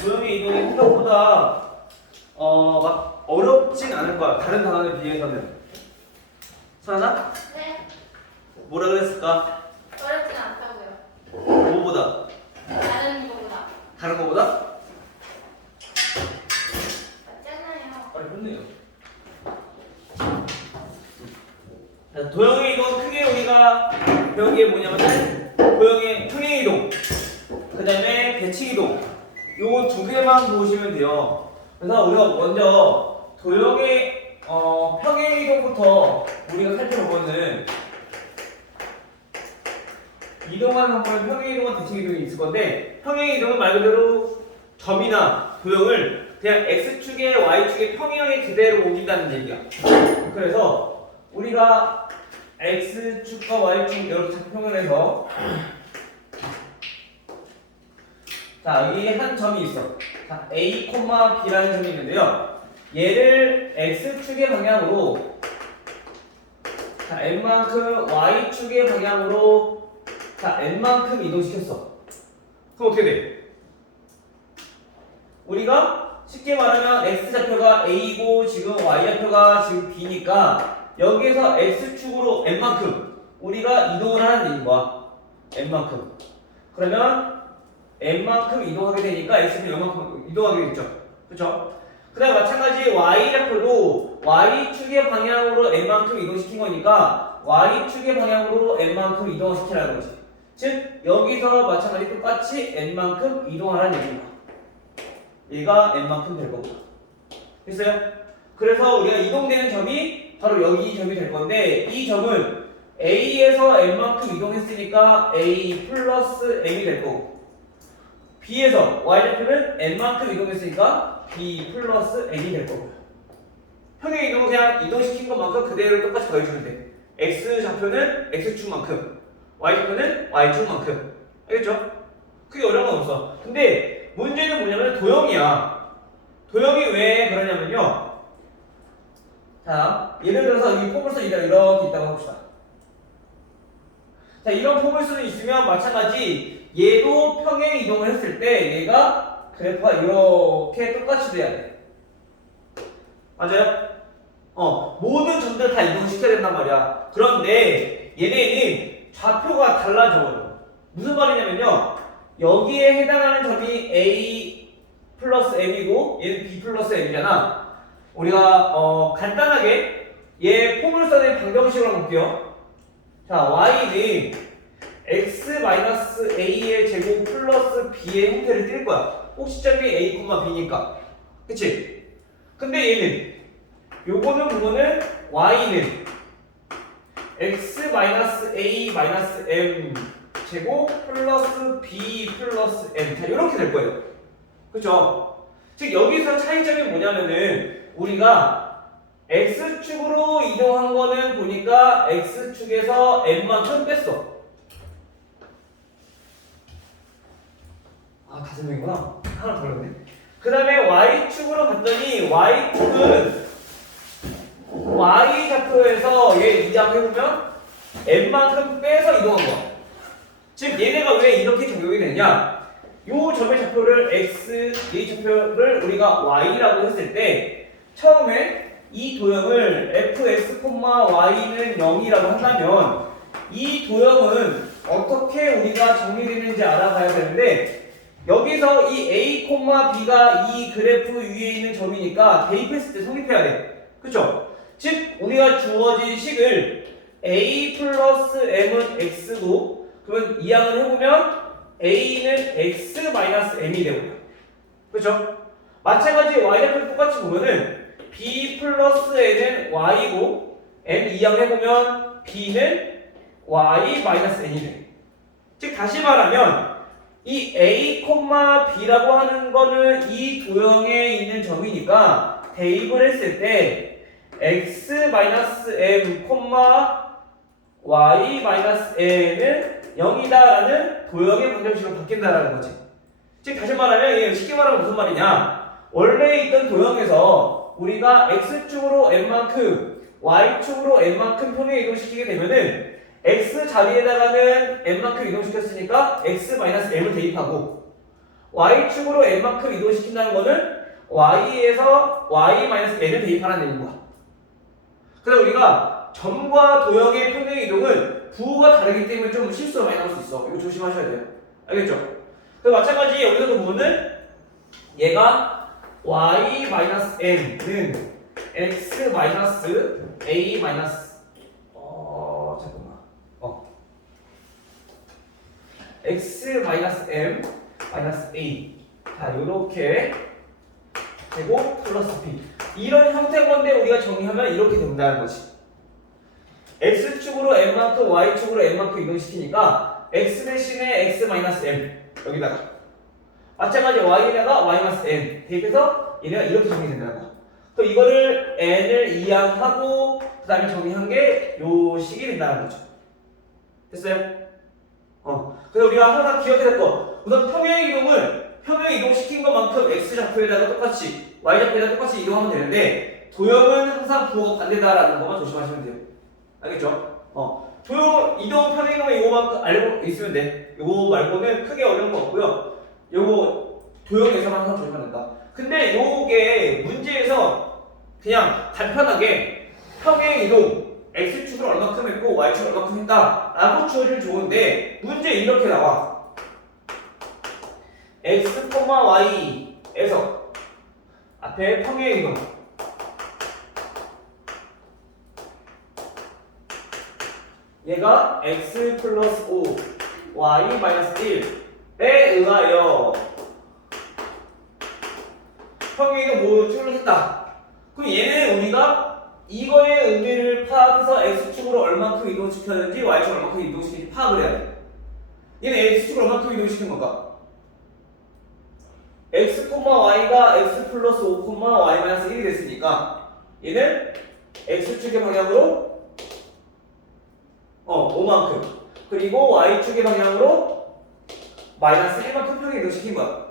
도형의 이동이 생각보다 막 어렵진 않을 거야. 다른 단원에 비해서는. 선아? 네, 뭐라 그랬을까? 어렵진 않다고요. 뭐보다? 다른 거보다. 다른 거보다? 맞잖아요. 빨리 혼내요. 자, 도형의 이동 크게 우리가 배운 게 뭐냐면은 도형의 평행 이동, 그 다음에 배치 이동, 요거 두 개만 보시면 돼요. 그래서 우리가 먼저 도형의 평행 이동부터 우리가 살펴보면은 이동하는 방법에 평행 이동과 대칭 이동이 있을 건데, 평행 이동은 말 그대로 점이나 도형을 그냥 x축에 y축에 평행하게 그대로 옮긴다는 얘기야. 그래서 우리가 x축과 y축 이렇게 작평을 해서, 자, 여기 한 점이 있어. 자, a, b라는 점이 있는데요. 얘를 x축의 방향으로, 자, n만큼 y축의 방향으로, 자, n만큼 이동시켰어. 그럼 어떻게 돼? 우리가 쉽게 말하면 x좌표가 a고 지금 y좌표가 지금 b니까 여기에서 x축으로 n만큼 우리가 이동을 하는 얘기인 거야. n만큼. 그러면 n만큼 이동하게 되니까 x는 요만큼 이동하게 되겠죠. 그쵸? 그 다음 마찬가지 y좌표도 y축의 방향으로 n만큼 이동시킨 거니까 y축의 방향으로 n만큼 이동을 시키라는 거지. 즉 여기서 마찬가지 똑같이 n만큼 이동하라는 얘기입니다. 얘가 n만큼 될 거고. 됐어요? 그래서 우리가 이동되는 점이 바로 여기 점이 될 건데, 이 점은 a에서 n만큼 이동했으니까 a 플러스 m이 될 거고, b에서 y좌표는 n만큼 이동했으니까 b 플러스 n이 될 거고요. 평행 이동은 그냥 이동시킨 것만큼 그대로 똑같이 더해주면 돼. x좌표는 x축만큼, y좌표는 y축만큼. 알겠죠? 크게 어려운 건 없어. 근데 문제는 뭐냐면 도형이야. 도형이 왜 그러냐면요. 자, 예를 들어서 여기 포물선 이렇게 있다고 합시다. 자, 이런 포물선이 있으면 마찬가지 얘도 평행 이동을 했을 때 얘가 그래프가 이렇게 똑같이 돼야 돼. 맞아요? 모든 점들 다 이동시켜야 된단 말이야. 그런데 얘네는 좌표가 달라져요. 무슨 말이냐면요. 여기에 해당하는 점이 a 플러스 m이고 얘는 b 플러스 m이잖아. 우리가 간단하게 얘 포물선의 방정식으로 볼게요. 자, y는 x-a의 제곱 플러스 b의 형태를 띌 거야. 꼭지점이 a, b니까. 그치? 근데 얘는 요거는 y는 x-a-m 제곱 플러스 b 플러스 m. 자, 이렇게 될 거예요. 그쵸? 즉 여기서 차이점이 뭐냐면은 우리가 x축으로 이동한 거는 보니까 x축에서 m만큼 뺐어. 아, 다섯 명이구나. 하나 더 그랬네. 그 다음에 y축으로 봤더니 y축은 y좌표에서 얘 이항해보면 m만큼 빼서 이동한 거야. 즉 얘네가 왜 이렇게 적용이 되냐? 요 점의 좌표를 x, 이 좌표를 우리가 y라고 했을 때 처음에 이 도형을 fx, y는 0이라고 한다면 이 도형은 어떻게 우리가 정리되는지 알아봐야 되는데, 여기서 이 a, b가 이 그래프 위에 있는 점이니까 대입했을 때 성립해야 돼. 그쵸? 즉 우리가 주어진 식을 a 플러스 m은 x고, 그러면 이항을 해보면 a는 x-m이 되고요. 그렇죠? 마찬가지 y좌표 똑같이 보면은 b 플러스 n은 y고 m 이항을 해보면 b는 y-n이 돼. 즉 다시 말하면 이 a, b라고 하는 거는 이 도형에 있는 점이니까 대입을 했을 때 x-m, y-n은 0이다라는 도형의 방정식으로 바뀐다라는 거지. 즉 다시 말하면 쉽게 말하면 무슨 말이냐? 원래 있던 도형에서 우리가 x축으로 n만큼, y축으로 n만큼 평행 이동시키게 되면은 x 자리에다가는 n만큼 이동시켰으니까 x-m을 대입하고, y축으로 n만큼 이동시킨다는 거는 y에서 y-n을 대입하라는 얘기인 거야. 그래서 우리가 점과 도형의 평행 이동은 부호가 다르기 때문에 좀 실수가 많이 나올 수 있어. 이거 조심하셔야 돼요. 알겠죠? 그리고 마찬가지 여기서도 보면은 얘가 y-n은 x-a- x-m-a 자 요렇게 제곱 플러스 b 이런 형태인 건데 우리가 정리하면 이렇게 된다는 거지. x축으로 n만큼 y축으로 n만큼 이동시키니까 x 대신에 x-m 여기다가 마찬가지 y에다가 y-n 대입해서 얘네가 이렇게 정리된다는 거야. 또 이거를 n을 이항하고 그 다음에 정리한 게 요 식이 된다는 거죠. 됐어요? 그래서 우리가 항상 기억해야 될 거, 우선 평행 이동을 평행 이동시킨 것만큼 x 좌표에다가 똑같이 y 좌표에다가 똑같이 이동하면 되는데 도형은 항상 부호가 반대다라는 것만 조심하시면 돼요. 알겠죠? 도형 이동 평행 이동은 이거만 알고 있으면 돼. 이거 말고는 크게 어려운 거 없고요. 요거 도형에서만 항상 조심하면 된다. 근데 요게 문제에서 그냥 간편하게 평행 이동 x축을 얼마큼 했고 y축을 얼마큼 했다 라고 주어지면 좋은데 문제 이렇게 나와. x, y에서 앞에 평행 이동 얘가 x 플러스 5 y 마이너스 1에 의하여 평행 이동 모듈을 했다. 그럼 얘는 우리가 이거의 의미를 파악해서 x축으로 얼마큼 이동시켰는지 y축으로 얼마큼 이동시켰는지 파악을 해야 돼. 얘는 x축으로 얼마큼 이동시킨 건가? x, y가 x 플러스 5, y 마이너스 1이 됐으니까 얘는 x축의 방향으로 5만큼 그리고 y축의 방향으로 마이너스 1만큼 평행 이동시킨 거야.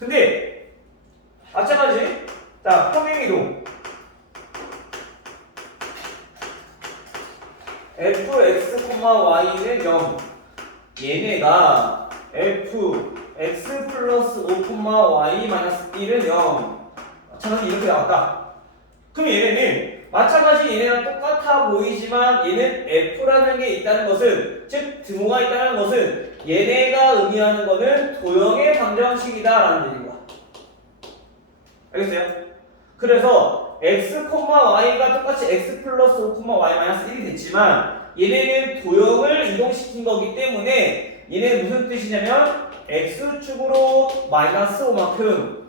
근데 마찬가지 자 평행 이동 fx, y는 0 얘네가 fx 플러스 5, y 마이너스 1은 0 마찬가지 이렇게 나왔다. 그럼 얘네는 마찬가지 얘네랑 똑같아 보이지만 얘는 f라는 게 있다는 것은 즉 등호가 있다는 것은 얘네가 의미하는 것은 도형의 방정식이다 라는 얘기인 거야. 알겠어요? 그래서 x, y가 똑같이 x 플러스 5, y 마이너스 1이 됐지만 얘네는 도형을 이동시킨 거기 때문에 얘네는 무슨 뜻이냐면 x축으로 마이너스 5만큼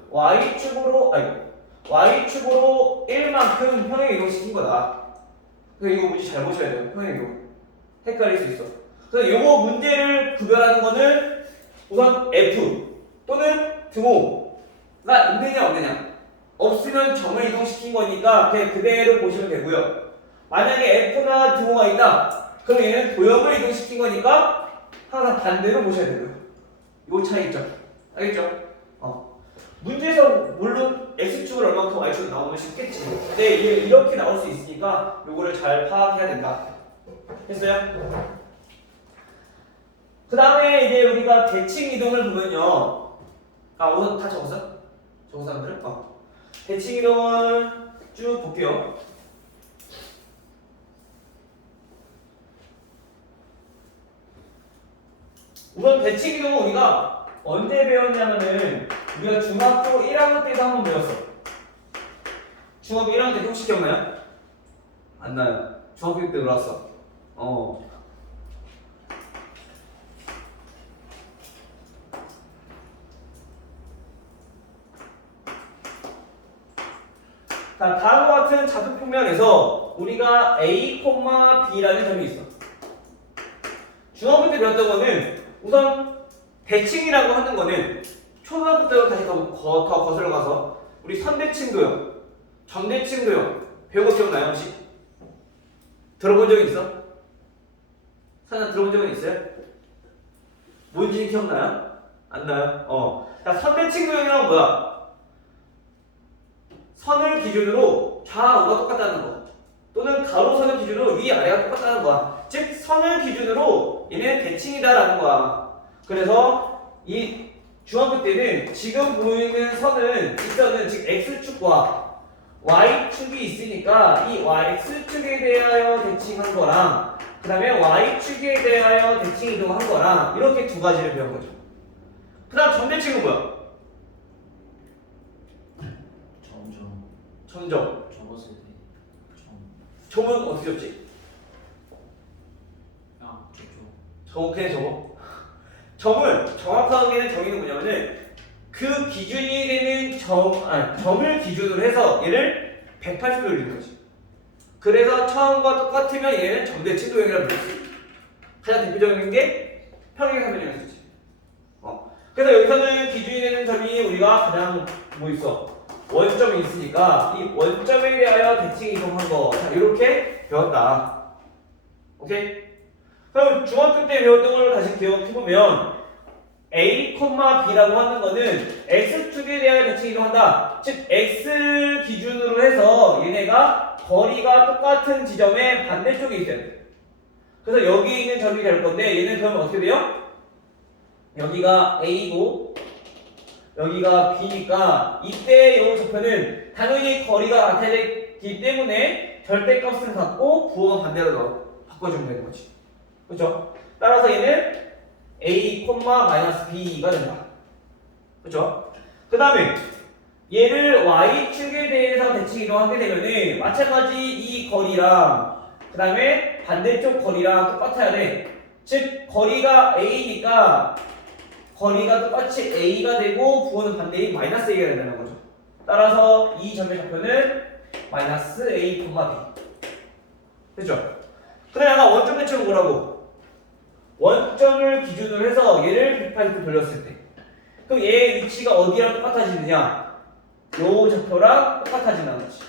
y축으로 1만큼 평행 이동시킨 거다. 그래서 이거 문제 잘 보셔야 돼요. 평행 이동 헷갈릴 수 있어. 그래서 이거 문제를 구별하는 거는 우선 f 또는 등호가 있느냐 없느냐 없으면 점을 이동시킨 거니까 그냥 그대로 보시면 되고요. 만약에 F나 등호가 있다. 그럼 얘는 도형을 이동시킨 거니까 항상 반대로 보셔야 되고요. 요 차이 있죠? 알겠죠? 문제에서 물론 X축을 얼마큼 Y축을 나오면 쉽겠지. 근데 이렇게 나올 수 있으니까 요거를 잘 파악해야 된다. 됐어요? 그 다음에 이제 우리가 대칭 이동을 보면요. 우선 다 적었어? 적은 사람들은? 대칭 이동을 쭉 볼게요. 우선 대칭 이동은 우리가 언제 배웠냐면은 우리가 중학교 1학년 때도 한번 배웠어. 중학교 1학년 때 혹시 기억나요? 안 나요. 중학교 때 들어왔어. 자, 다음과 같은 좌표평면에서 우리가 A, B라는 점이 있어. 중학교 때 배웠던 거는 우선 대칭이라고 하는 거는 초등학교 때로 다시 더 거슬러 가서 우리 선대칭 도형, 점대칭 도형 배운 거 기억나요 혹시? 들어본 적 있어? 선아 들어본 적은 있어요? 뭔지 기억나요? 안 나요? 자, 선대칭 도형이란 뭐야? 선을 기준으로 좌우가 똑같다는 거 또는 가로선을 기준으로 위아래가 똑같다는 거야. 즉 선을 기준으로 얘는 대칭이다라는 거야. 그래서 이 중학교 때는 지금 보이는 선은 직선은 즉 x축과 y축이 있으니까 이 x축에 대하여 대칭한 거랑 그 다음에 y축에 대하여 대칭 이동한 거랑 이렇게 두 가지를 배운 거죠. 그 다음 점대칭은 뭐야? 점점. 접었을 때 점은 어떻게 접지? 접죠. 그냥 접어. 점을 정확하게는 정의는 뭐냐면은 그 기준이 되는 점을 기준으로 해서 얘를 180도 올리는 거지. 그래서 처음과 똑같으면 얘는 점대칭 도형이라고 부르지. 가장 대표적인 게 평행삼변형이었지. 그래서 여기서는 기준이 되는 점이 우리가 가장 뭐 있어? 원점이 있으니까 이 원점에 대하여 대칭 이동한 거. 자, 이렇게 배웠다. 오케이? 그럼 중학교 때 배웠던 걸 다시 기억해보면 A, B라고 하는 거는 X축에 대하여 대칭 이동한다. 즉 X 기준으로 해서 얘네가 거리가 똑같은 지점의 반대쪽에 있어야 돼. 그래서 여기 있는 점이 될 건데 얘는 그러면 어떻게 돼요? 여기가 A고 여기가 B니까 이때 이 좌표는 당연히 거리가 같아야 되기 때문에 절대값을 갖고 부호가 반대로 바꿔주면 되는 거지. 그렇죠? 따라서 얘는 A, B가 된다. 그렇죠? 그 다음에 얘를 Y축에 대해서 대칭 이동하게 되면은 마찬가지 이 거리랑 그 다음에 반대쪽 거리랑 똑같아야 돼. 즉 거리가 A니까 거리가 똑같이 A가 되고 부호는 반대인 A가 된다는 거죠. 따라서 이 점의 좌표는 A, B. 됐죠? 그 다음에 아까 원점 대칭은 뭐라고? 원점을 기준으로 해서 얘를 180도 돌렸을 때 그럼 얘의 위치가 어디랑 똑같아지느냐? 요 좌표랑 똑같아진다는 거지.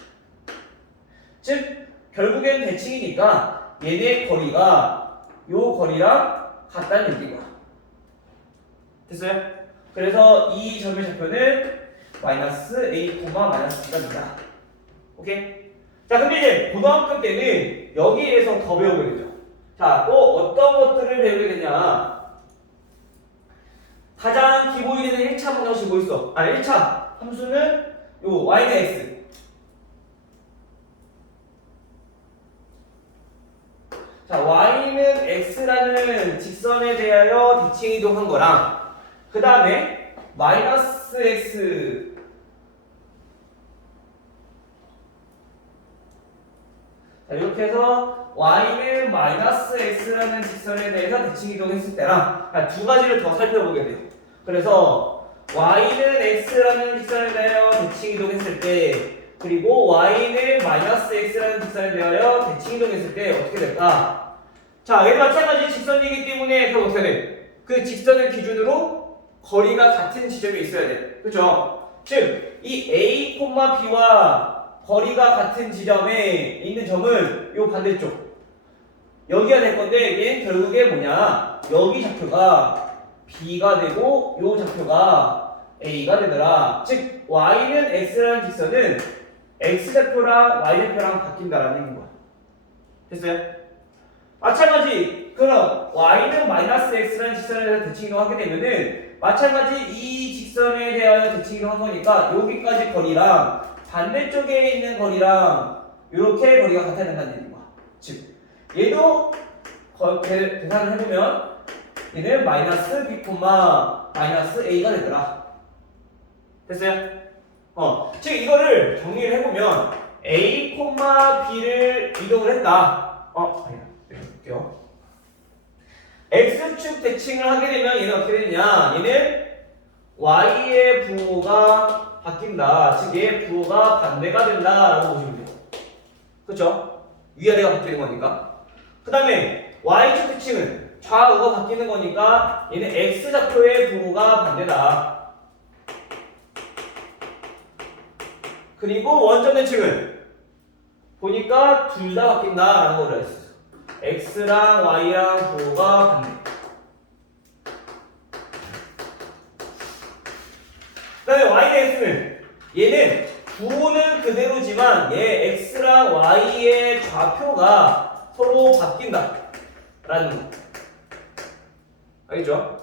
즉 결국엔 대칭이니까 얘네 거리가 요 거리랑 같다는 얘기가 됐어요? 그래서 이 점의 좌표는 A, B가 된다. 오케이? 자 근데 이제 고등학교 때는 여기에서 더 배우게 되죠. 자, 또 어떤 것들을 배우게 되냐? 가장 기본이 되는 1차 방정식 뭐 있어? 1차 함수는 요 y는 x. 자, y는 x라는 직선에 대하여 대칭 이동한 거랑 그 다음에 마이너스 x 자, 이렇게 해서 y는 마이너스 x라는 직선에 대해서 대칭 이동했을 때랑 두 가지를 더 살펴보게 돼요. 그래서 y는 x라는 직선에 대하여 대칭 이동했을 때 그리고 y는 마이너스 x라는 직선에 대하여 대칭 이동했을 때 어떻게 될까? 자, 얘도 마찬가지 직선이기 때문에 그럼 어떻게 돼? 그 직선을 기준으로 거리가 같은 지점에 있어야 돼. 그렇죠? 즉, 이 A, B와 거리가 같은 지점에 있는 점은 요 반대쪽 여기가 될 건데 얘는 결국에 뭐냐? 여기 좌표가 B가 되고 요 좌표가 A가 되더라. 즉 Y는 X라는 직선은 X 좌표랑 Y 좌표랑 바뀐다라는 얘기인 거야. 됐어요? 마찬가지 그럼 Y는 마이너스 X라는 직선에 대해서 대칭 이동하게 되면은 마찬가지 이 직선에 대하여 대칭 이동한 거니까 여기까지 거리랑 반대쪽에 있는 거리랑 이렇게 거리가 같아야 된다는 얘기인 거야. 즉 얘도 계산을 해보면 얘는 B, A가 되더라. 됐어요? 즉 이거를 정리를 해보면 A, B를 이동을 했다. 아니야. 볼게요. X축 대칭을 하게 되면 얘는 어떻게 되느냐? 얘는 Y의 부호가 바뀐다. 즉 얘의 부호가 반대가 된다라고 보시면 돼요. 그렇죠? 위아래가 바뀌는 거니까. 그 다음에 Y축 대칭은 좌우가 바뀌는 거니까 얘는 X 좌표의 부호가 반대다. 그리고 원점 대칭은 보니까 둘 다 바뀐다라는 걸 알았어요. X랑 Y랑 부호가 반대. 그 다음에 Y는 X는 얘는 부호는 그대로지만 얘 X랑 Y의 좌표가 서로 바뀐다 라는 거 알겠죠?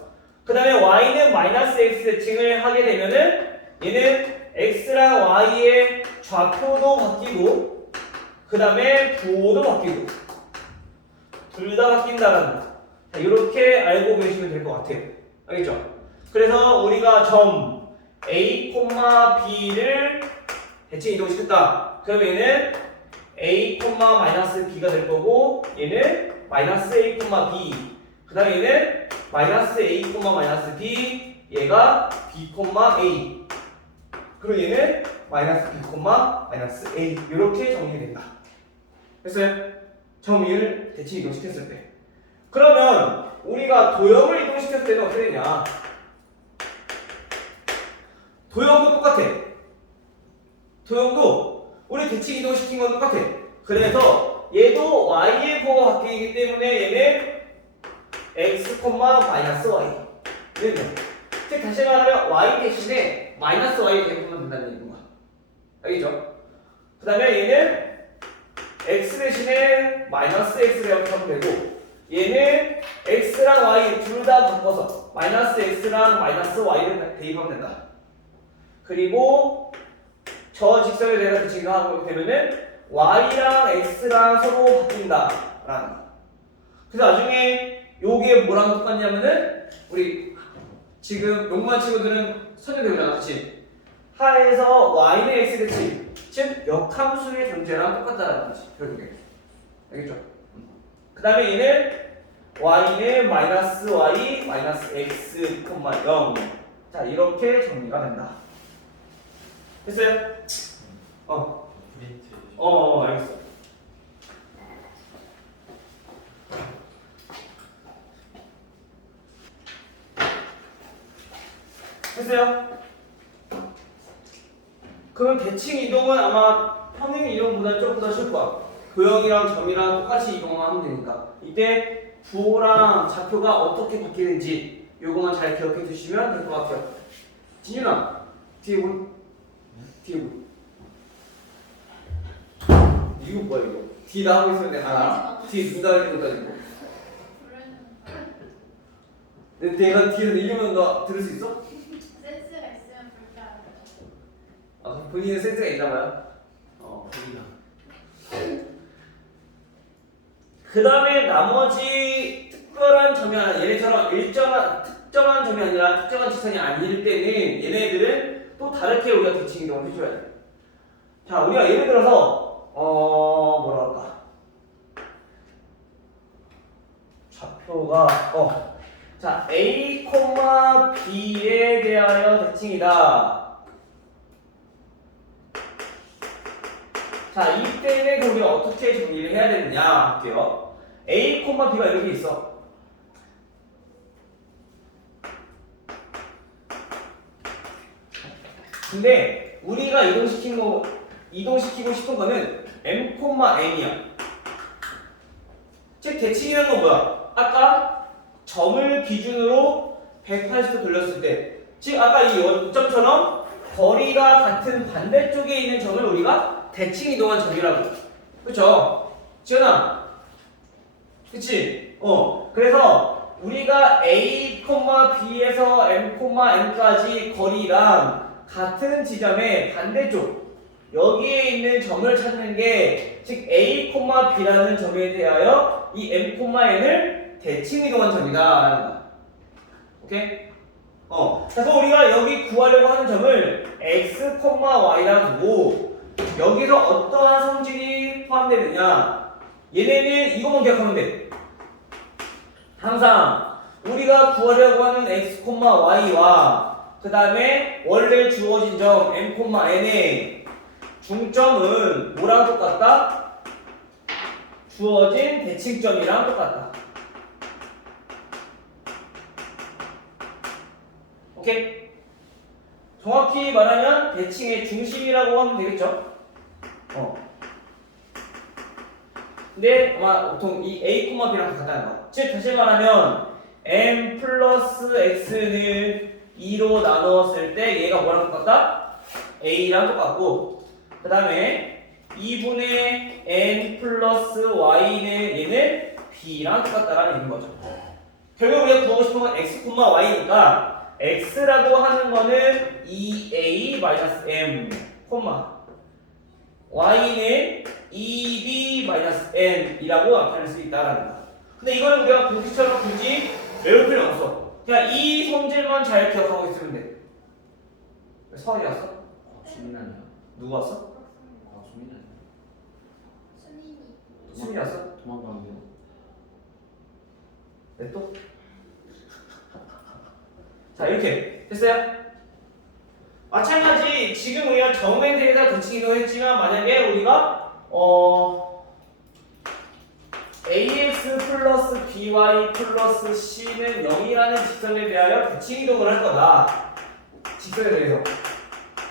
그 다음에 y는 마이너스 x 대칭을 하게 되면은 얘는 x랑 y의 좌표도 바뀌고 그 다음에 부호도 바뀌고 둘 다 바뀐다라는 거. 자, 이렇게 알고 계시면 될 것 같아요. 알겠죠? 그래서 우리가 점 a, b를 대칭 이동시켰다. 그럼 얘는 a, 마이너스 b가 될 거고 얘는 마이너스 a, b. 그 다음에 얘는 마이너스 a, 마이너스 b. 얘가 b, a. 그리고 얘는 마이너스 b, 마이너스 a. 이렇게 정리된다. 됐어요? 점 1을 대칭 이동시켰을 때. 그러면 우리가 도형을 이동시켰을 때는 어떻게 되냐? 도형도 똑같아. 도형도 우리 대칭 이동시킨 건 똑같아. 그래서 얘도 y의 부호가 바뀌기 때문에 얘는 x, 마이너스 y. 이렇게. 즉 다시 말하면 y 대신에 마이너스 y 대입하면 된다는 얘기인 거야. 알겠죠? 그 다음에 얘는 x 대신에 마이너스 x 대입하면 되고 얘는 x랑 y 둘 다 바꿔서 마이너스 x랑 마이너스 y를 대입하면 된다. 그리고 저 직선에 대해서 대칭을 하게 되면은 y랑 x랑 서로 바뀐다 라는 거. 그래서 나중에 요게 뭐랑 똑같냐면은 우리 지금 용만 친구들은 선정되잖아, 그렇지? 하에서 y는 x 대칭, 즉 역함수의 존재랑 똑같다라는 거지 결국에. 알겠죠? 그 다음에 얘는 y는 마이너스 y 마이너스 x, 0. 자 이렇게 정리가 된다. 됐어요? 프린트. 알겠어. 됐어요? 그럼 대칭 이동은 아마 평행 이동보다 조금 더 쉬울 거야. 도형이랑 점이랑 똑같이 이동만 하면 되니까. 이때 부호랑 좌표가 어떻게 바뀌는지 요거만 잘 기억해 두시면 될 것 같아요. 진윤아, 뒤에 볼. 뒤에 볼. 이거 뭐야 이거? 뒤 나가고 있으면 내가 알아. 뒤에 눈 다니고 다니고. 내가 뒤에서 이러면 너 들을 수 있어? 센스가 있으면 볼줄 알아요. 아, 본인의 센스가 있나 봐요. 보이나. 그 다음에 나머지 특별한 점이 아니라 얘네처럼 특정한 점이 아니라 특정한 직선이 아닐 때는 얘네들은 또 다르게 우리가 대칭 이동을 해줘야 돼. 자, 우리가 예를 들어서 뭐라 할까? 좌표가 자 a, b에 대하여 대칭이다. 자, 이때는 우리가 어떻게 정리를 해야 되느냐 할게요. a, b가 이렇게 있어. 근데 우리가 이동시키고 싶은 거는 m, n이야. 즉 대칭이라는 건 뭐야? 아까 점을 기준으로 180도 돌렸을 때, 즉 아까 이 원점처럼 거리가 같은 반대쪽에 있는 점을 우리가 대칭 이동한 점이라고. 그쵸? 지연아, 그치? 그래서 우리가 a, b에서 m, n까지 거리랑 같은 지점의 반대쪽 여기에 있는 점을 찾는 게 즉 a, b라는 점에 대하여 이 m, n을 대칭 이동한 점이다. 오케이? 그래서 우리가 여기 구하려고 하는 점을 x, y라 두고 여기서 어떠한 성질이 포함되느냐? 얘네는 이것만 기억하면 돼. 항상 우리가 구하려고 하는 x, y와 그 다음에 원래 주어진 점 m, n의 중점은 뭐랑 똑같다? 주어진 대칭점이랑 똑같다. 오케이? 정확히 말하면 대칭의 중심이라고 하면 되겠죠? 근데 아마 보통 이 a, b랑 같다는 거. 즉 다시 말하면 m 플러스 x는 2로 나누었을 때 얘가 뭐랑 똑같다? a랑 똑같고 그 다음에 2분의 n 플러스 y는 얘는 b랑 똑같다라는 얘기인 거죠. 결국 우리가 구하고 싶은 건 x, y니까 x라고 하는 거는 2a-m, y는 2b-n이라고 나타낼 수 있다라는 거야. 근데 이거는 우리가 공식처럼 굳이 외울 필요 없어. 그냥 이 성질만 잘 기억하고 있으면 돼. 서원이 왔어? 수민 아니야? 누구 왔어? 수민 아니야? 순이니. 수민이 왔어? 도망가는데요? 네, 또? 자, 이렇게 됐어요? 마찬가지 지금 우리가 정의 대에다 대칭이도 했지만 만약에 우리가 ax 플러스 by 플러스 c는 0이라는 직선에 대하여 대칭 이동을 할 거다. 직선에 대해서.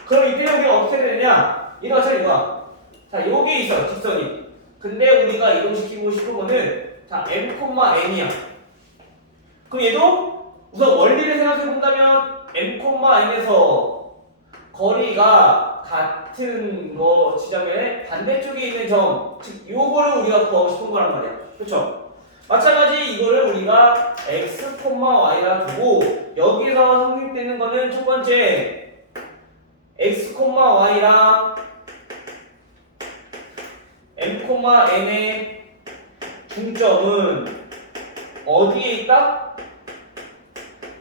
그럼 이때 우리가 어떻게 되느냐? 이거처럼 이거야. 자, 여기 있어 직선이. 근데 우리가 이동시키고 싶은 거는 자 m, n이야. 그럼 얘도 우선 원리를 생각해 본다면 m, n에서 거리가 같은 거 지점의 반대쪽에 있는 점, 즉 요거를 우리가 구하고 싶은 거란 말이야. 그렇죠? 마찬가지 이거를 우리가 x, y라 두고 여기서 성립되는 거는 첫 번째 x, y랑 m, n의 중점은 어디에 있다?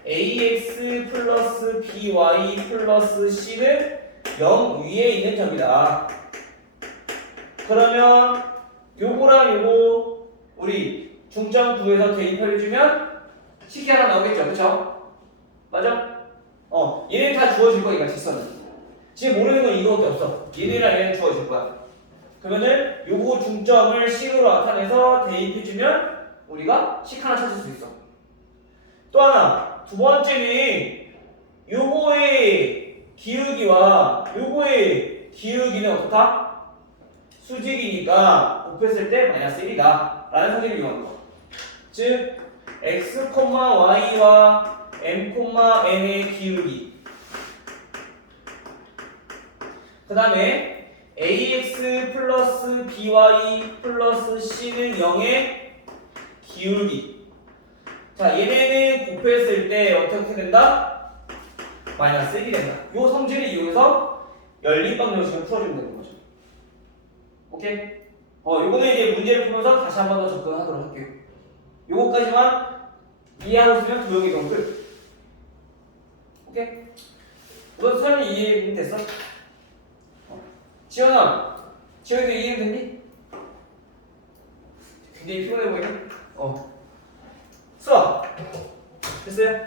ax 플러스 by 플러스 c는 0 위에 있는 점이다. 그러면 요거랑 요거 우리 중점 구에서 대입해주면 식이 하나 나오겠죠, 그쵸? 맞아? 얘는 다 주어질 거니까 직선은. 지금 모르는 건 이거밖에 없어. 얘네랑 얘는 주어질 거야. 그러면은 요거 중점을 식으로 나타내서 대입해주면 우리가 식 하나 찾을 수 있어. 또 하나. 두 번째는 요거의 기울기와 요거의 기울기는 어떻다? 수직이니까 곱했을 때 마이너스 1이다 라는 성질을 이용하는 거. 즉 x, y와 m, n의 기울기 그 다음에 ax 플러스 by 플러스 c는 0의 기울기. 자, 얘네는 곱했을 때 어떻게 된다? 마이너스 1이 된다. 요 성질을 이용해서 연립 방정식을 풀어주면 되는 거죠. 오케이? 요거는 이제 문제를 풀면서 다시 한 번 더 접근하도록 할게요. 요거까지만 이해하고 있으면 도형이 너무 끝. 오케이? 우선 수현이 이해 됐어? 지현아, 지현이도 이해 됐니? 굉장히 피곤해 보이네? 수업 됐어요?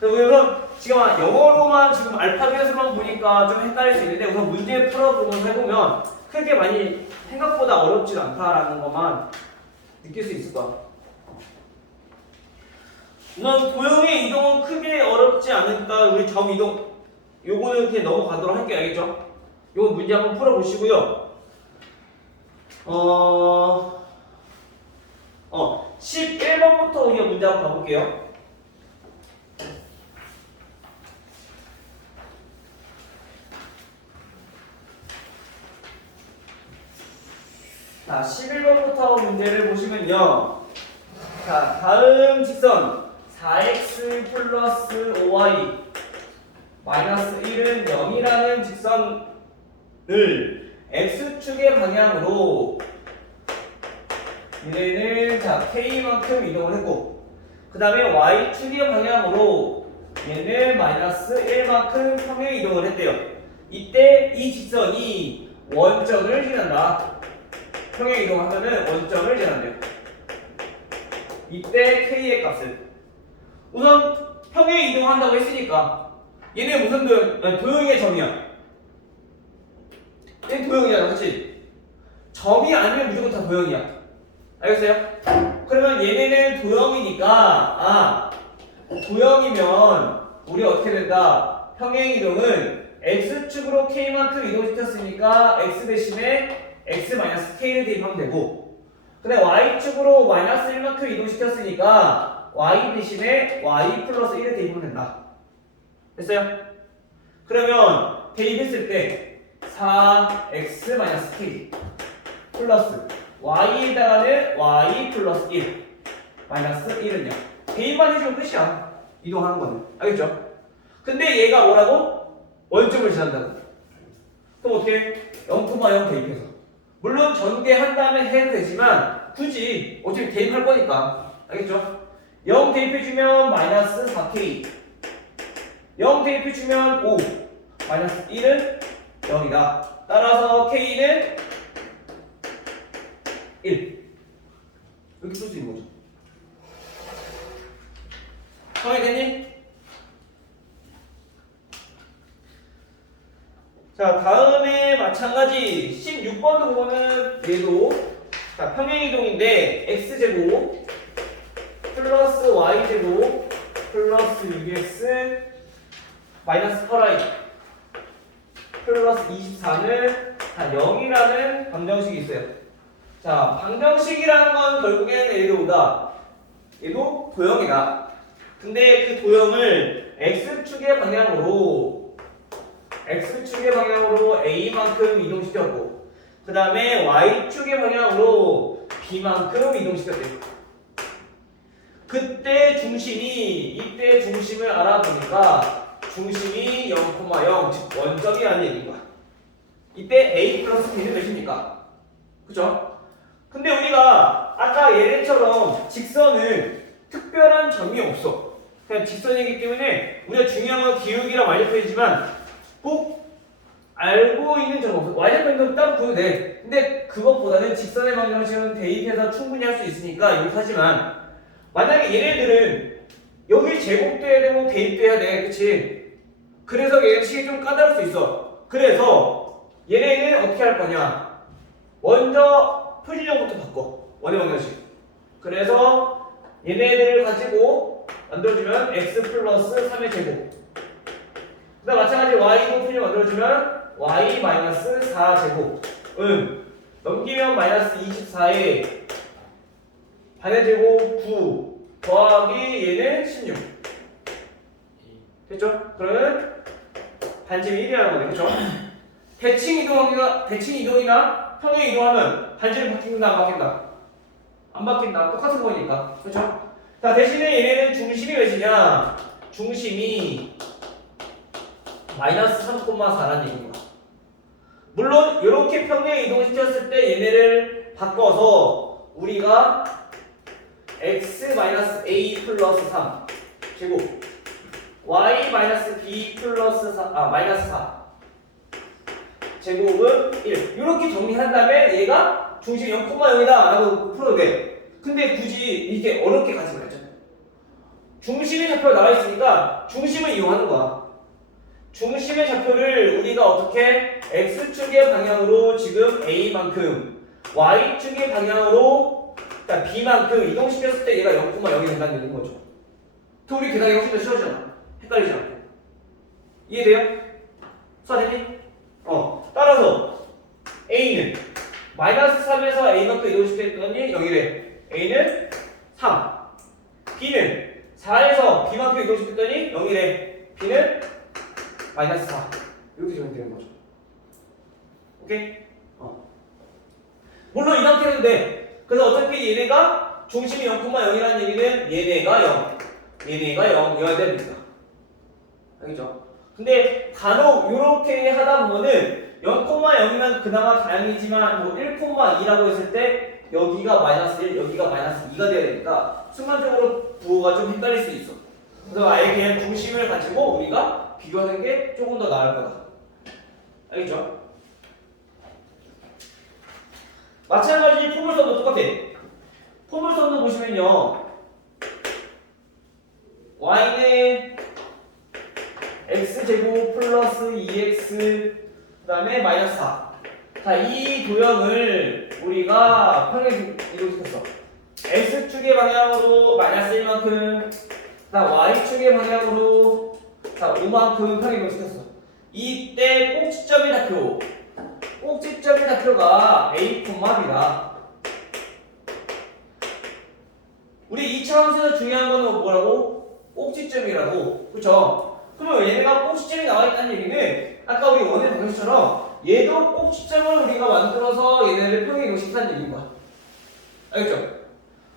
우선 지금 영어로만 지금 알파벳으로만 보니까 좀 헷갈릴 수 있는데 우선 문제 풀어보면서 해보면 크게 많이 생각보다 어렵진 않다라는 것만 느낄 수 있을 거야. 우선 도형의 이동은 크게 어렵지 않으니까 우리 점 이동 요거는 이렇게 넘어가도록 할게요. 알겠죠? 요거 문제 한번 풀어보시고요. 11번부터 우리가 문제 한번 가볼게요. 자, 11번부터 문제를 보시면요. 자, 다음 직선 4x 플러스 5y 마이너스 1은 0이라는 직선을 x축의 방향으로 얘는 자 k만큼 이동을 했고 그 다음에 y축의 방향으로 얘는 마이너스 1만큼 평행 이동을 했대요. 이때 이 직선이 원점을 지난다. 평행 이동하면은 원점을 지난대요. 이때 k의 값은 우선 평행 이동한다고 했으니까 얘는 무슨 도형의 점이야. 얘는 도형이야, 그렇지? 점이 아니면 무조건 다 도형이야. 알겠어요? 그러면 얘네는 도형이니까 도형이면 우리 어떻게 된다? 평행 이동은 x축으로 k만큼 이동시켰으니까 x 대신에 x-k를 대입하면 되고 근데 y축으로 마이너스 1만큼 이동시켰으니까 y 대신에 y 플러스 1을 대입하면 된다. 됐어요? 그러면 대입했을 때 4x-k 플러스 y에다가는 y 플러스 1 마이너스 1은요. 대입만 해주면 끝이야. 이동하는 거는. 알겠죠? 근데 얘가 뭐라고? 원점을 지난다고. 그럼 어떻게? 0,0 대입해서. 물론 전개한 다음에 해도 되지만 굳이 어차피 대입할 거니까. 알겠죠? 0 대입해주면 마이너스 4k. 0 대입해주면 5. 마이너스 1은 0이다. 따라서 k는 1. 이렇게 쓸 수 있는 거죠. 성이 됐니? 자, 다음에 마찬가지 16번도 보면은 얘도 자, 평행이동인데 x제곱 플러스 y제곱 플러스 6x 마이너스 8y 플러스 24는 0이라는 방정식이 있어요. 자, 방정식이라는 건 결국에는 얘도보다 얘도 도형이다. 근데 그 도형을 x축의 방향으로 a만큼 이동시켰고 그 다음에 y축의 방향으로 b만큼 이동시켰대요. 그때 중심이 이때 중심을 알아보니까 중심이 0,0 즉 원점이라는 얘기인 거야. 이때 a 플러스 b는 몇입니까? 그죠? 근데 우리가 아까 얘네처럼 직선은 특별한 점이 없어. 그냥 직선이기 때문에 우리가 중요한 건 기울기랑 y좌표이지만 꼭 알고 있는 점 없어. y좌표는 따로 보여도 돼. 근데 그것보다는 직선의 방정식은 대입해서 충분히 할 수 있으니까 이거 하지만 만약에 얘네들은 여기 제곱돼야 되고 대입돼야 돼. 그치? 그래서 얘네 식이 좀 까다로울 수 있어. 그래서 얘네는 어떻게 할 거냐? 먼저 표준형부터 바꿔. 원의 방정식. 그래서 얘네들을 가지고 만들어주면 x 플러스 3의 제곱. 그 다음 마찬가지 y도 표준형 만들어주면 y 마이너스 4제곱은 넘기면 마이너스 24에 반의 제곱 9 더하기 얘는 16 됐죠? 그러면 반지름이 1이라는 거네. 그쵸? 대칭 이동이나 평행 이동하면 반지름 바뀐다 안 바뀐다? 안 바뀐다. 똑같은 거니까. 그쵸? 자, 대신에 얘네는 중심이 몇이냐? 중심이 마이너스 3,4라는 얘기입니다. 물론 이렇게 평행 이동시켰을 때 얘네를 바꿔서 우리가 x-a 플러스 3 제곱 y-b 플러스 4 마이너스 4 제곱은 1 이렇게 정리한 다음에 얘가 중심이 0,0이다 라고 풀어도 돼. 근데 굳이 이렇게 어렵게 가지 말자. 중심의 좌표가 나와 있으니까 중심을 이용하는 거야. 중심의 좌표를 우리가 어떻게 x축의 방향으로 지금 a만큼 y축의 방향으로 b만큼 이동시켰을 때 얘가 0,0이 된다는 얘기인 거죠. 또 우리 계산이 훨씬 더 쉬워지잖아. 헷갈리지 않고. 이해돼요? 수아되니? 따라서 a는 마이너스 3에서 a만큼 이동시켰더니 0이래. a는 3. b는 4에서 b만큼 이동시켰더니 0이래. b는 마이너스 4. 이렇게 정리되는 거죠. 오케이? 물론 이 상태는 돼. 그래서 어차피 얘네가 중심이 0,0이라는 얘기는 얘네가 0, 얘네가 0이어야 됩니다. 알겠죠? 근데 간혹 이렇게 하다 보면은 0,0이면 그나마 다행이지만 뭐 1,2라고 했을 때 여기가 마이너스 1, 여기가 마이너스 2가 돼야 되니까 순간적으로 부호가 좀 헷갈릴 수 있어. 그래서 아예 그냥 중심을 가지고 우리가 비교하는 게 조금 더 나을 거다. 알겠죠? 마찬가지 포물선도 똑같아. 포물선도 보시면요. y는 x제곱 플러스 2x 그 다음에 마이너스 4. 자, 이 도형을 우리가 평행 이동시켰어. x축의 방향으로 마이너스 1만큼 y축의 방향으로 5만큼 평행 이동시켰어. 이때 꼭지점의 좌표 꼭지점의 좌표가 a, b다. 우리 2차 함수에서 중요한 거는 뭐라고? 꼭지점이라고. 그쵸? 그러면 얘네가 꼭지점이 나와 있다는 얘기는 아까 우리 원의 방정식처럼 얘도 꼭지점을 우리가 만들어서 얘네를 평행 이동시킨다는 얘기인 거야. 알겠죠?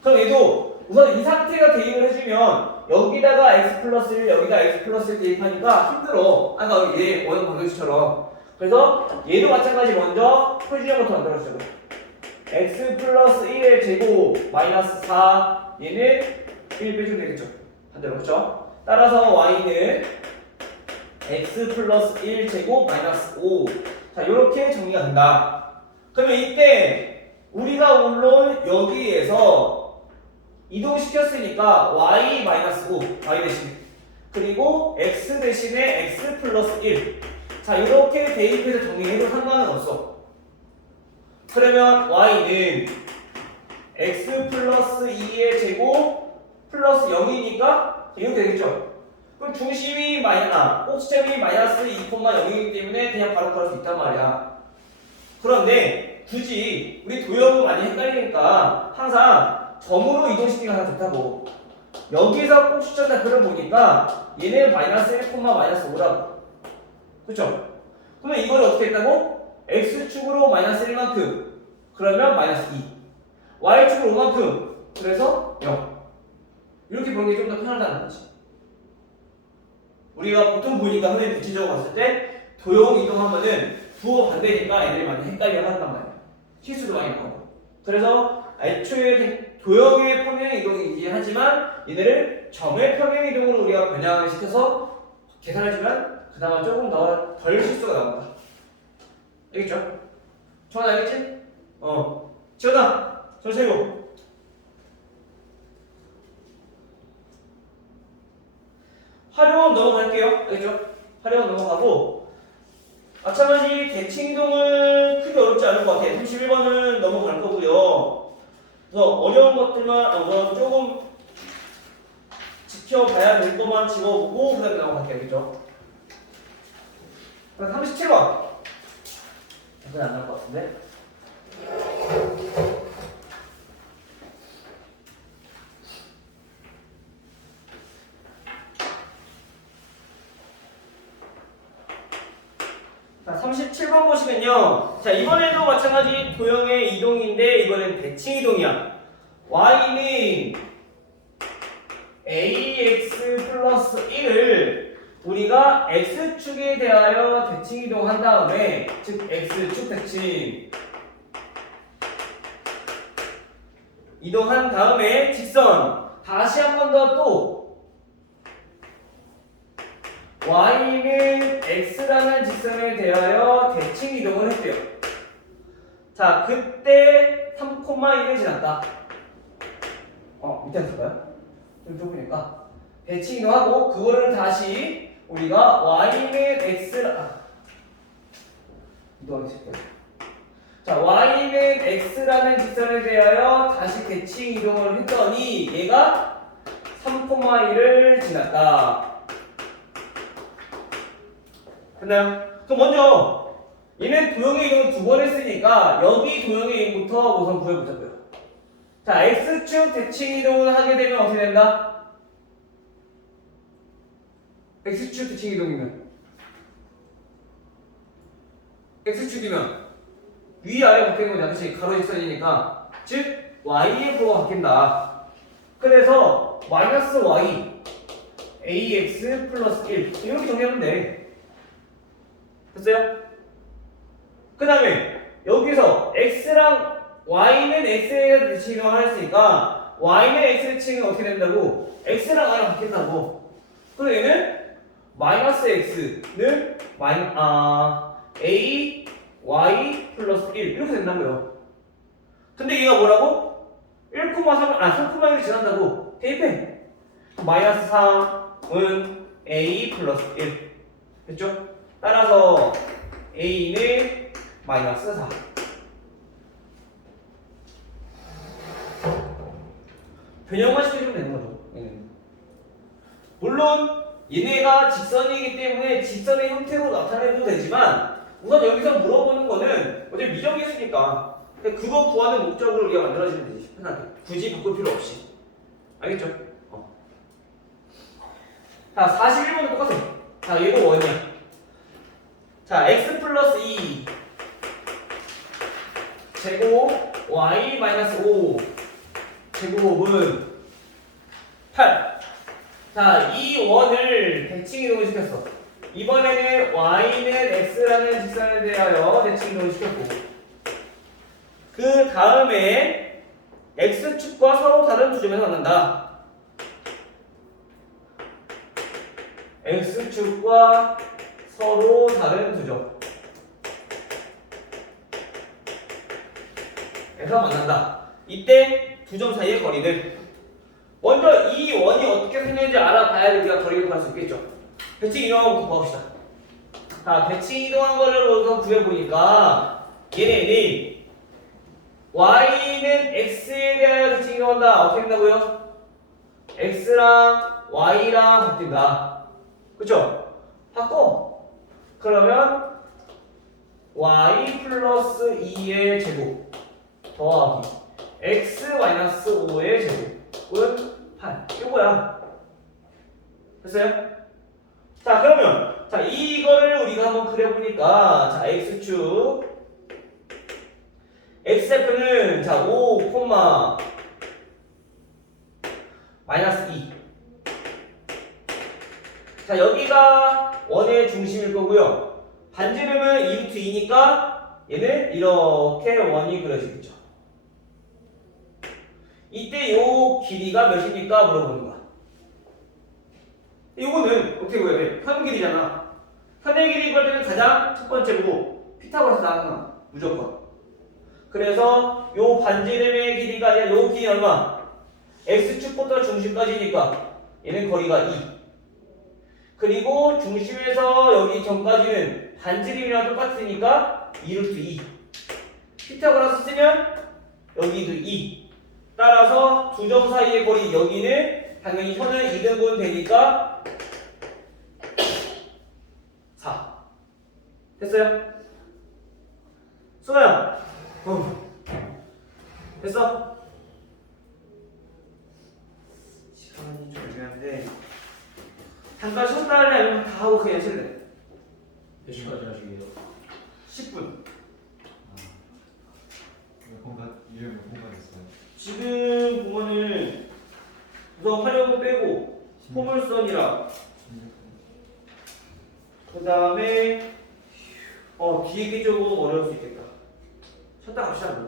그럼 얘도 우선 이 상태가 대입을 해주면 여기다가 x 플러스 1 여기다 x 플러스 1 대입하니까 힘들어. 아까 얘 원형 방정식처럼. 그래서 얘도 마찬가지 먼저 표준형부터 만들어주자고. x 플러스 1의 제곱 마이너스 4 얘는 1 빼주면 되겠죠. 반대로 그렇죠? 따라서 y는 x 플러스 1 제곱 마이너스 5. 자 이렇게 정리가 된다. 그러면 이때 우리가 물론 여기에서 이동시켰으니까 y 마이너스 5 y 대신 그리고 x 대신에 x 플러스 1. 자 이렇게 대입해서 정리해도 상관은 없어. 그러면 y는 x 플러스 2의 제곱 플러스 0이니까 이렇게 되겠죠. 그럼 중심이 꼭지점이 마이너스 2,0이기 때문에 그냥 바로 구할 수 있단 말이야. 그런데 굳이 우리 도형은 많이 헷갈리니까 항상 점으로 이동시키는 게 가장 좋다고. 여기서 꼭지점 좌표를 보니까 얘는 마이너스 1, 마이너스 5라고. 그쵸? 그러면 이걸 어떻게 했다고? x축으로 마이너스 1만큼 그러면 마이너스 2 y축으로 5만큼 그래서 0 이렇게 보는 게 좀 더 편하다는 거지. 우리가 보통 보니까 흔히 대체적으로 봤을 때 도형 이동하면은 부호 반대니까 애들이 많이 헷갈려 한단 말이야. 실수도 많이 나오고. 그래서 애초에 도형의 평행 이동이긴 하지만 얘네를 점의 평행 이동으로 우리가 변형을 시켜서 계산해주면 그나마 조금 더 덜 실수가 나온다. 알겠죠? 정원 알겠지? 지원아, 저 세고. 활용은 넘어갈게요. 알겠죠? 활용은 넘어가고 마찬가지 대칭 이동은 크게 어렵지 않을 것 같아. 31번은 넘어갈 거고요. 그래서 어려운 것들만 조금 지켜봐야 될 것만 집어보고 그다음에 넘어갈게요. 알겠죠? 그럼 37번. 이건 안 나올 것 같은데. 자, 37번 보시면요. 자, 이번에도 마찬가지 도형의 이동인데 이번엔 대칭 이동이야. y는 ax 플러스 1을 우리가 x축에 대하여 대칭 이동한 다음에 즉 x축 대칭 이동한 다음에 직선 다시 한 번 더 또 y는 x라는 직선에 대하여 대칭 이동을 했대요. 자, 그때 3,1을 지났다. 밑에 할까요? 좀 좁으니까 대칭 이동하고 그거를 다시 우리가 y는 이동하겠습니다. 자, y는 x라는 직선에 대하여 다시 대칭 이동을 했더니 얘가 3,1을 지났다. 됐나요? 그럼 먼저 얘는 도형의 이동을 두 번 했으니까 여기 도형의 이동부터 우선 구해보자고요. 자, x축 대칭 이동을 하게 되면 어떻게 된다? x축 대칭 이동이면 x축이면 위아래 바뀌는 거잖아. 그치? 가로 직선이니까 즉 y의 부호가 바뀐다. 그래서 마이너스 y ax 플러스 1 이렇게 정리하면 돼. 됐어요? 그 다음에 여기서 x랑 y는 x에 대칭 이동을 했으니까 y는 x 대칭은 어떻게 된다고? x랑 y랑 바뀐다고. 그럼 얘는 마이너스 x는 a y 플러스 1 이렇게 된다고요. 근데 얘가 뭐라고? 3,1을 지난다고 대입해. 마이너스 3은 a 플러스 1 됐죠? 따라서 a는 마이너스 4. 변형만 시켜주면 되는 거죠. 물론 얘네가 직선이기 때문에 직선의 형태로 나타내도 되지만 우선 여기서 물어보는 거는 어차피 미정했으니까 그거 구하는 목적으로 우리가 만들어주면 되지. 편하게 굳이 바꿀 필요 없이. 알겠죠? 자, 41번도 똑같아. 자, 얘도 원이야. 자, x 플러스 2 제곱 y 마이너스 5 제곱은 8. 자, 이 원을 대칭 이동을 시켰어. 이번에는 y는 x라는 직선에 대하여 대칭 이동을 시켰고, 그 다음에 x축과 서로 다른 두 점에서 만난다. x축과 서로 다른 두 점 에서 만난다. 이때 두 점 사이의 거리는 먼저 이 원이 어떻게 생겼는지 알아봐야 우리가 거리를 구할 수 있겠죠. 대칭 이동한 것부터 구합시다. 자, 대칭 이동한 거를 우선 구해보니까 얘네는 y는 x에 대하여 대칭 이동한다. 어떻게 된다고요? x랑 y랑 바뀐다. 그쵸? 바꿔. 그러면 y 플러스 2의 제곱 더하기 x 마이너스 5의 제곱은 8. 이거야. 됐어요? 자, 그러면 자 이거를 우리가 한번 그려보니까 자 x축 x좌표는 자 5, 마이너스 2. 자, 여기가 원의 중심일 거고요. 반지름은 2루트 2니까 얘는 이렇게 원이 그려지겠죠. 이때 요 길이가 몇입니까? 물어보는 거야. 이거는 어떻게 구해야 돼? 현 길이잖아. 현의 길이 구할 때는 가장 첫 번째고 피타고라스 나왔나? 무조건. 그래서 요 반지름의 길이가 아니라 요 길이 얼마? x축부터 중심까지니까 얘는 거리가 2. 그리고 중심에서 여기 전까지는 반지름이랑 똑같으니까 2루트 2. 피타고라스 쓰면 여기도 2. 따라서 두 점 사이의 거리 여기는 당연히 현은 2등분 되니까 4. 됐어요? 수아야. 됐어? 시간이 좀 애매한데 잠깐 쉬었다 할래? 아니면 다 하고 그냥 쉴래? 몇 시까지 하시게요? 10분. 이름 몇 공간했어요? 지금 보면은 우선 활용을 빼고 포물선이랑 그 다음에 뒤에 게 조금 어려울 수 있겠다. 쉬었다 갑시다.